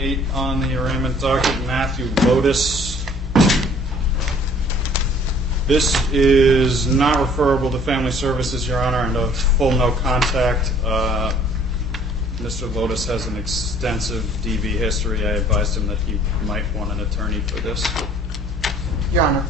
8 on the arraignment docket, Matthew Lodice. This is not referable to Family Services, Your Honor, and a full no contact. Mr. Lodice has an extensive DV history. I advised him that he might want an attorney for this. Your Honor,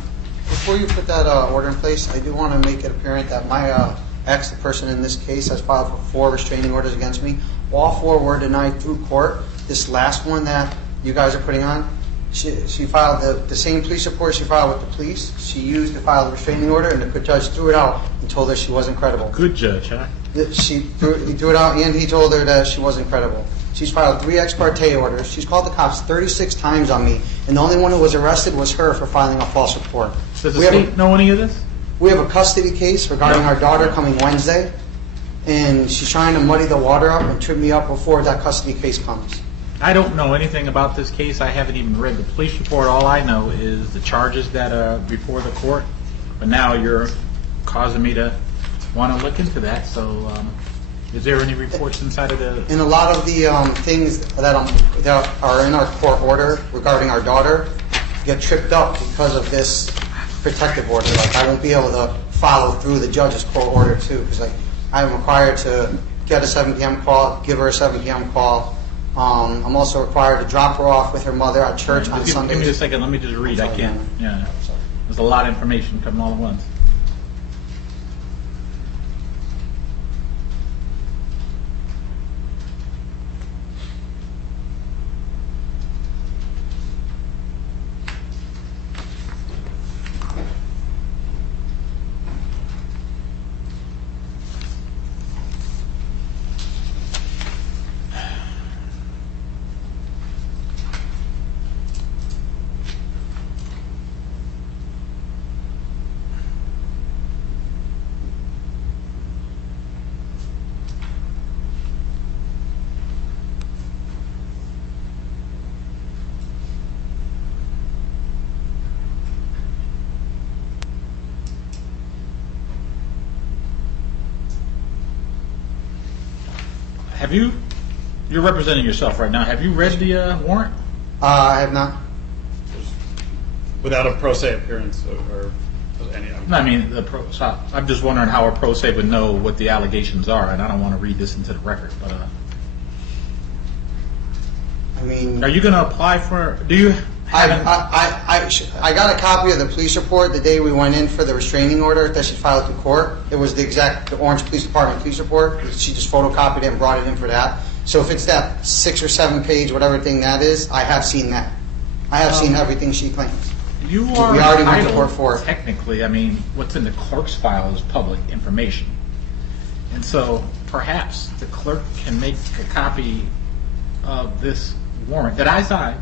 before you put that order in place, I do want to make it apparent that my ex, the person in this case, has filed for 4 restraining orders against me. All 4 were denied through court. This last one that you guys are putting on, she filed the same police report she filed with the police. She used to file the restraining order, and the judge threw it out and told her she wasn't credible. Good judge, huh? He threw it out, and he told her that she wasn't credible. She's filed 3 ex parte orders. She's called the cops 36 times on me, and the only one who was arrested was her for filing a false report. Does the state know any of this? We have a custody case regarding our daughter coming Wednesday, and she's trying to muddy the water up and trip me up before that custody case comes. I don't know anything about this case. I haven't even read the police report. All I know is the charges that are before the court. But now you're causing me to want to look into that. So is there any reports inside of the... And a lot of the things that are in our court order regarding our daughter get tripped up because of this protective order. Like, I won't be able to follow through the judge's court order too, because I am required to get a 7 p.m. call, give her a 7 p.m. call. I'm also required to drop her off with her mother at church on Sundays. Give me a second. Let me just read. I can't. Yeah. There's a lot of information coming all at once. You're representing yourself right now. Have you read the warrant? I have not. Without a pro se appearance or any... No, I mean, I'm just wondering how a pro se would know what the allegations are, and I don't want to read this into the record, but... I mean... Are you going to apply for... Do you... I got a copy of the police report the day we went in for the restraining order that she filed to court. It was the Orange Police Department police report. She just photocopied it and brought it in for that. So if it's that 6 or 7 page, whatever thing that is, I have seen that. I have seen everything she claims. You are we already went to court for it. Technically, I mean, what's in the clerk's file is public information. And so perhaps the clerk can make a copy of this warrant that I signed,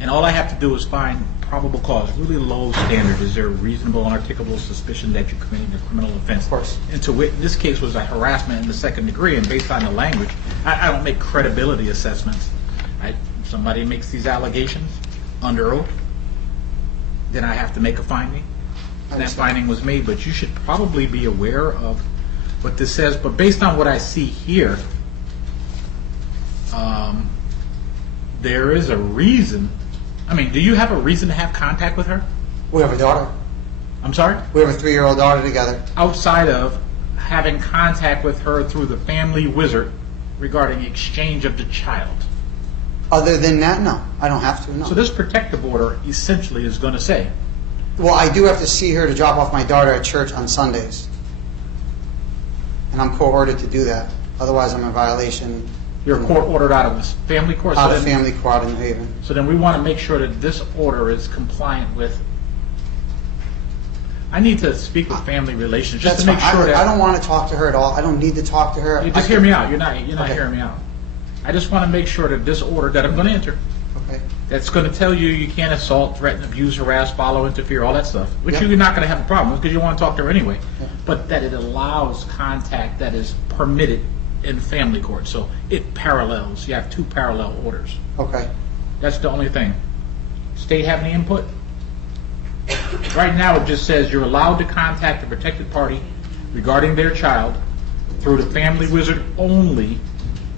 and all I have to do is find probable cause, really low standard. Is there a reasonable and articulable suspicion that you're committing a criminal offense? Of course. And to wit, this case was a harassment in the 2nd degree, and based on the language, I don't make credibility assessments. Somebody makes these allegations under oath, then I have to make a finding. And that finding was made, but you should probably be aware of what this says. But based on what I see here, there is a reason. I mean, do you have a reason to have contact with her? We have a daughter. I'm sorry? We have a 3-year-old daughter together. Outside of having contact with her through the family wizard regarding exchange of the child. Other than that, no. I don't have to, no. So this protective order essentially is going to say... Well, I do have to see her to drop off my daughter at church on Sundays. And I'm court-ordered to do that. Otherwise, I'm in violation. You're court-ordered out of the family court? Out of family court in New Haven. So then we want to make sure that this order is compliant with... I need to speak with family relations just to make sure that... I don't want to talk to her at all. I don't need to talk to her. You just hear me out. You're not hearing me out. I just want to make sure that this order that I'm going to enter, that's going to tell you can't assault, threaten, abuse, harass, follow, interfere, all that stuff, which you're not going to have a problem with because you want to talk to her anyway, but that it allows contact that is permitted in family court. So it parallels. You have 2 parallel orders. Okay. That's the only thing. State have any input? Right now it just says you're allowed to contact the protected party regarding their child through the family wizard only,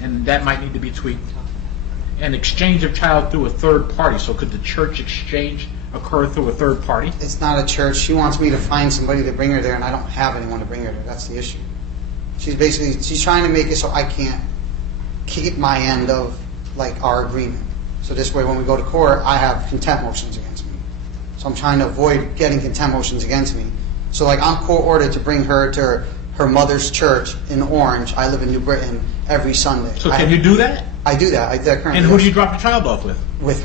and that might need to be tweaked. an exchange of child through a third party. So could the church exchange occur through a third party? It's not a church. She wants me to find somebody to bring her there, and I don't have anyone to bring her there. That's the issue. She's trying to make it so I can't keep my end of like our agreement. So this way, when we go to court, I have contempt motions against me. So I'm trying to avoid getting contempt motions against me. So like I'm court ordered to bring her to her mother's church in Orange. I live in New Britain every Sunday. So can you do that? I do that. I do that currently. And who do you drop the child off with? With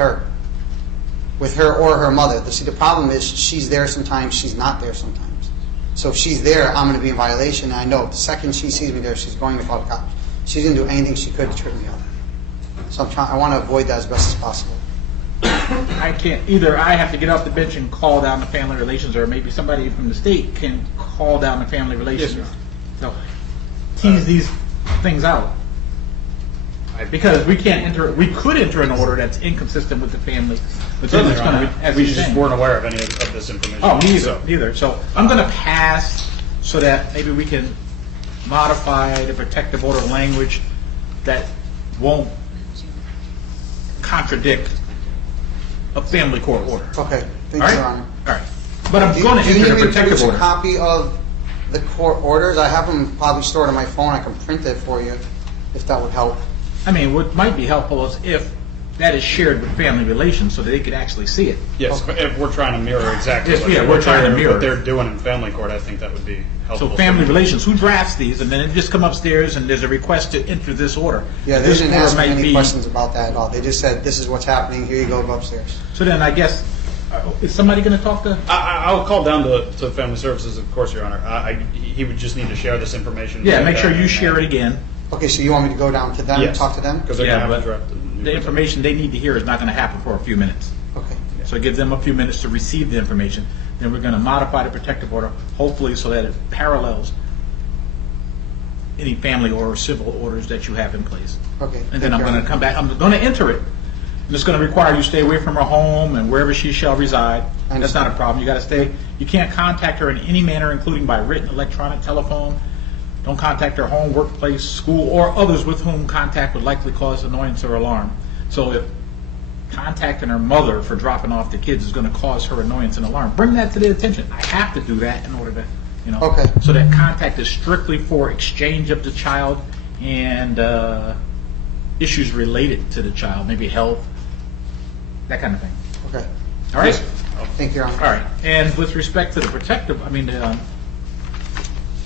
her or her mother. See, the problem is she's there sometimes, she's not there sometimes. So if she's there, I'm going to be in violation. And I know the second she sees me there, she's going to call the cops. She's going to do anything she could to trip me up. So I want to avoid that as best as possible. I can't either. I have to get off the bench and call down the family relations, or maybe somebody from the state can call down the family relations. Yes, so tease these things out. Because we can't enter, we could enter an order that's inconsistent with the family. But then it's going to be, as we you're just saying. weren't aware of any of this information. Oh, neither. So I'm going to pass so that maybe we can modify the protective order language that won't contradict a family court order. Okay, thank All you, right? Your Honor. All right. But I'm going to Do you enter need the me to protective produce a order. copy of the court orders? I have them probably stored on my phone. I can print it for you if that would help. I mean, what might be helpful is if that is shared with family relations so that they could actually see it. Yes, but if we're trying to mirror exactly Yes, yeah, we're trying to mirror what they're doing in family court, I think that would be helpful. So family relations, who drafts these, and then it just come upstairs and there's a request to enter this order. Yeah, they This didn't order ask me might any be- questions about that at all. They just said, this is what's happening. Here you go upstairs. So then I guess, is somebody going to talk to? I'll call down to Family Services, of course, Your Honor. He would just need to share this information. Yeah, with make sure them, you and share then- it again. Okay, so you want me to go down to them and Yes, talk to them? because they're Yeah, going to have but a draft. the information they need to hear is not going to happen for a few minutes. Okay. So give them a few minutes to receive the information. Then we're going to modify the protective order, hopefully so that it parallels any family or civil orders that you have in place. Okay. And then I'm going to come back, I'm going to enter it. And it's going to require you stay away from her home and wherever she shall reside. That's not a problem. You got to stay. You can't contact her in any manner, including by written, electronic, telephone. Don't contact her home, workplace, school, or others with whom contact would likely cause annoyance or alarm. So if contacting her mother for dropping off the kids is going to cause her annoyance and alarm, bring that to their attention. I have to do that in order to, Okay. So that contact is strictly for exchange of the child and issues related to the child, maybe health, that kind of thing. Okay. All right? Thank you, Your Honor. All right. And with respect to the protective,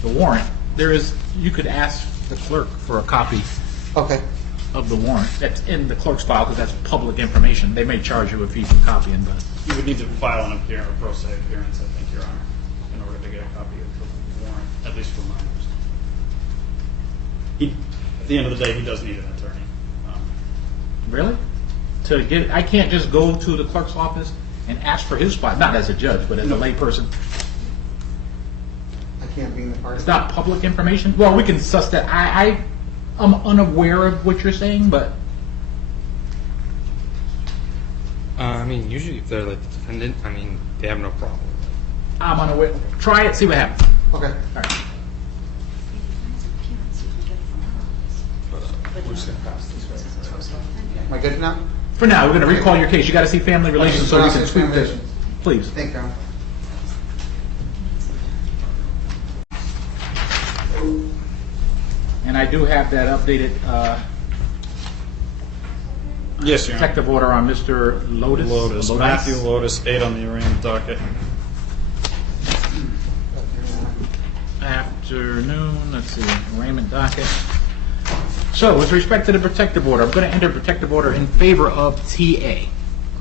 the warrant, you could ask the clerk for a copy Okay. of the warrant that's in the clerk's file because that's public information. They may charge you a fee for copying, but You would need to file an appearance, a pro se appearance, I think, Your Honor, in order to get a copy of the warrant, at least for minors. At the end of the day, he does need an attorney. really? I can't just go to the clerk's office and ask for his spot, not as a judge, but as a layperson. I can't be in the party. It's not public information? Well, we can suss that. I'm unaware of what you're saying, but Usually if they're like the defendant, they have no problem. I'm unaware. Try it, see what happens. Okay. All right. We're just gonna pass this, right? Am I good now? For now, we're going to recall your case. You got to see family relations so we can tweak this. Please. Thank you, Your Honor. And I do have that updated Yes, Your Honor. protective order on Mr. Lodice. Lodice, Matthew Lodice, 8 on the arraignment docket. Afternoon, let's see, arraignment docket. So, with respect to the protective order, I'm going to enter protective order in favor of TA.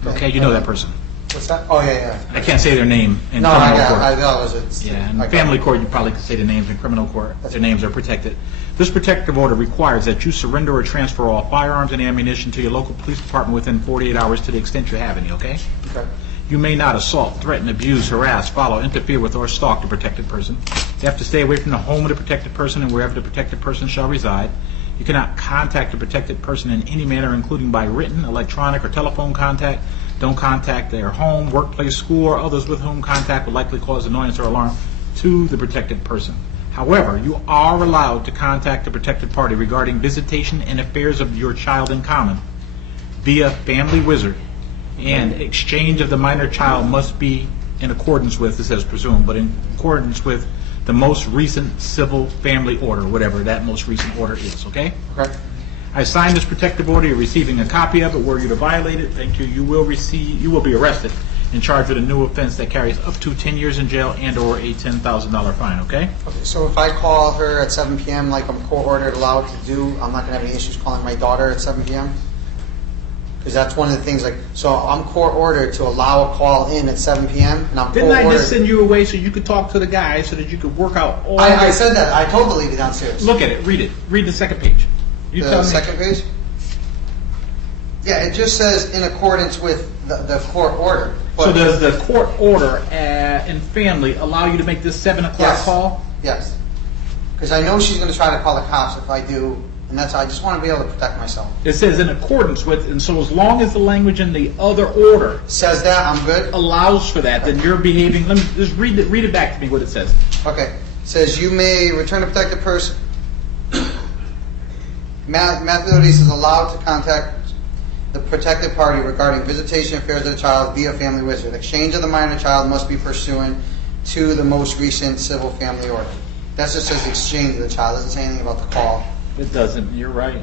Okay, you know that person. What's that? Oh, yeah. I can't say their name in No, criminal court. I know it was. Yeah, in family court, you probably could say the names. In criminal court, their names are protected. This protective order requires that you surrender or transfer all firearms and ammunition to your local police department within 48 hours to the extent you have any, okay? Okay. You may not assault, threaten, abuse, harass, follow, interfere with, or stalk the protected person. You have to stay away from the home of the protected person and wherever the protected person shall reside. You cannot contact the protected person in any manner, including by written, electronic, or telephone contact. Don't contact their home, workplace, school, or others with whom contact would likely cause annoyance or alarm to the protected person. However, you are allowed to contact the protected party regarding visitation and affairs of your child in common. via family wizard, and exchange of the minor child must be in accordance with, it says presumed, but in accordance with the most recent civil family order, whatever that most recent order is, okay? Correct. I signed this protective order. You're receiving a copy of it. Were you to violate it, thank you, you will be arrested and charged with a new offense that carries up to 10 years in jail and or a $10,000 fine, okay? Okay, so if I call her at 7 p.m. like I'm court-ordered allowed to do, I'm not going to have any issues calling my daughter at 7 p.m.? Because that's one of the things, like, so I'm court-ordered to allow a call in at 7 p.m., and I'm Didn't I court-ordered... just send you away so you could talk to the guy so that you could work out all I this? said that. I told the lady downstairs. Look at it. Read it. Read the second page. You tell The me. second page? Yeah, it just says in accordance with the court order. So But- does the court order in family allow you to make this 7 o'clock Yes. call? Yes. Because I know she's going to try to call the cops if I do, and I just want to be able to protect myself. It says in accordance with, and so as long as the language in the other order Says that, I'm good? allows for that, then you're behaving. Let me just read it back to me what it says. Okay. Says you may return to protect the person. Matthew Lodice is allowed to contact the protected party regarding visitation affairs of the child via family wizard. Exchange of the minor child must be pursuant to the most recent civil family order. That just says exchange of the child. It doesn't say anything about the call. It doesn't. You're right.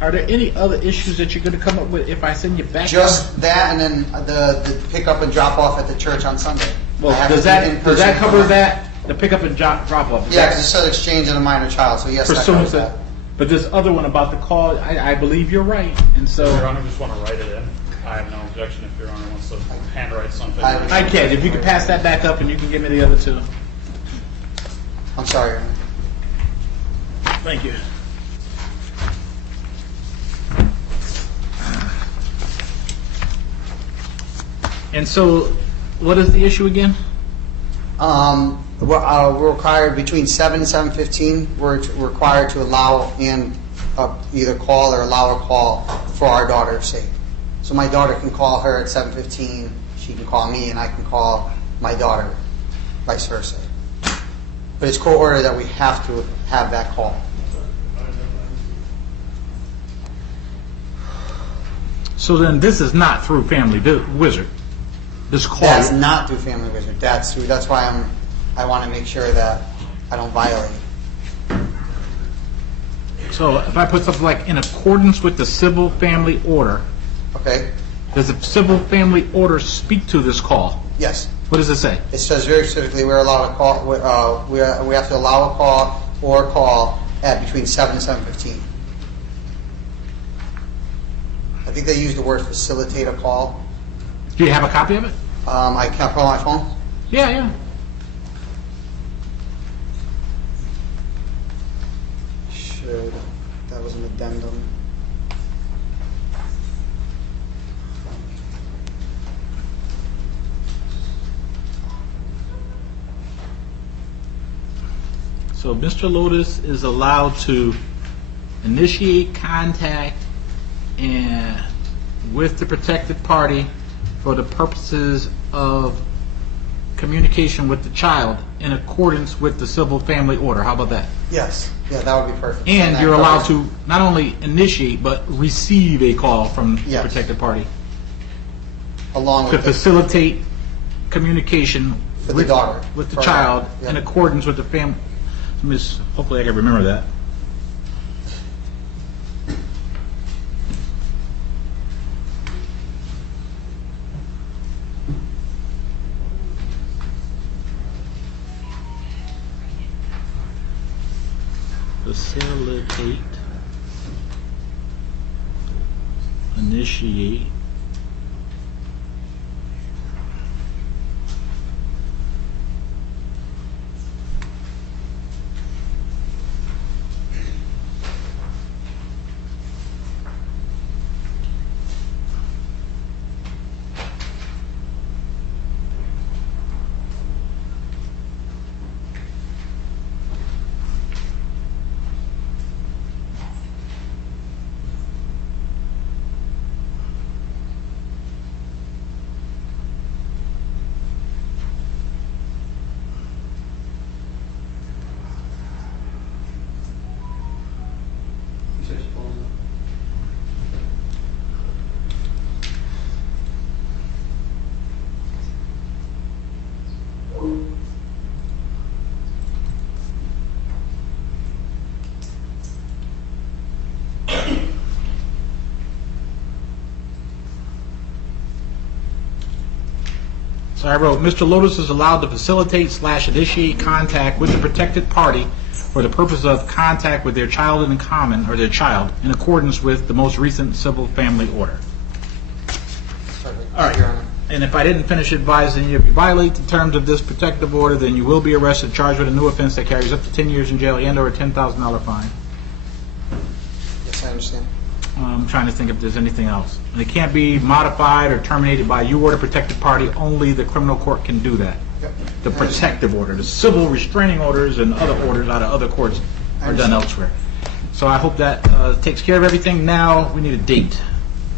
Are there any other issues that you're going to come up with if I send you back? Just that, and then the pick up and drop off at the church on Sunday. I Well, have does to be in that person. cover that? The pickup and drop off? Yeah, because it said exchange of the minor child, so yes, that Pursuant covers to, that. but this other one about the call, I believe you're right, and so If Your Honor just want to write it in, I have no objection if Your Honor wants to handwrite something. I can. If you can pass that back up, and you can give me the other two. I'm sorry, Your Honor. Thank you. And so, what is the issue again? We're required between 7 and 7:15. We're required to allow and either call or allow a call for our daughter's sake. So my daughter can call her at 7:15. She can call me, and I can call my daughter, vice versa. But it's court order that we have to have that call. So then, this is not through Family Wizard. This call. That's not through Family Wizard. That's through. That's why I want to make sure that I don't violate. So if I put something like in accordance with the civil family order, Okay. does the civil family order speak to this call? Yes. What does it say? It says very specifically we're allowed to call. We have to allow a call or a call at between 7 and 7:15. I think they use the word facilitate a call. Do you have a copy of it? I can't put it on my phone. Yeah. Should. That was an addendum. So Mr. Lodice is allowed to initiate contact and with the protected party for the purposes of communication with the child in accordance with the civil family order. How about that? Yes. Yeah, that would be perfect. And that you're allowed covers- to not only initiate but receive a call from the Yes. protected party along to with the, facilitate communication with the daughter. with the For- child yeah. in accordance with the family. Hopefully I can remember that. Facilitate, initiate, So I wrote, Mr. Lodice is allowed to facilitate/initiate contact with the protected party for the purpose of contact with their child in common, or their child, in accordance with the most recent civil family order. Perfect. All right. Your Honor. And if I didn't finish advising you, if you violate the terms of this protective order, then you will be arrested, charged with a new offense that carries up to 10 years in jail and/or a $10,000 fine. Yes, I understand. I'm trying to think if there's anything else. And it can't be modified or terminated by you or the protected party. Only the criminal court can do that. Yep. The protective order. The civil restraining orders and other orders out of other courts are done elsewhere. So I hope that takes care of everything. Now we need a date.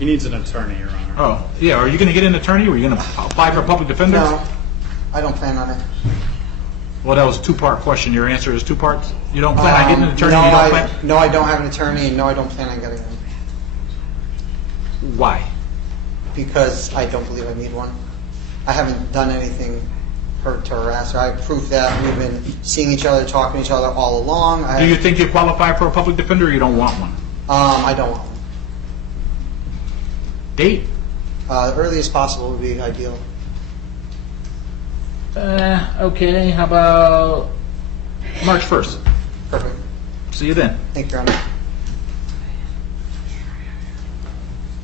He needs an attorney, Your Honor. Oh, yeah. Are you going to get an attorney, or are you going to apply for a public defender? No, I don't plan on it. Well, that was a two-part question. Your answer is two parts? You don't plan on getting an attorney? No, You don't plan? no, I don't have an attorney, and no, I don't plan on getting one. Why? Because I don't believe I need one. I haven't done anything to harass her. I have proof that we've been seeing each other, talking to each other all along. Do you think you qualify for a public defender, or you don't want one? I don't want one. Date? Earliest possible would be ideal. Okay. How about March 1st? Perfect. See you then. Thank you, Your Honor.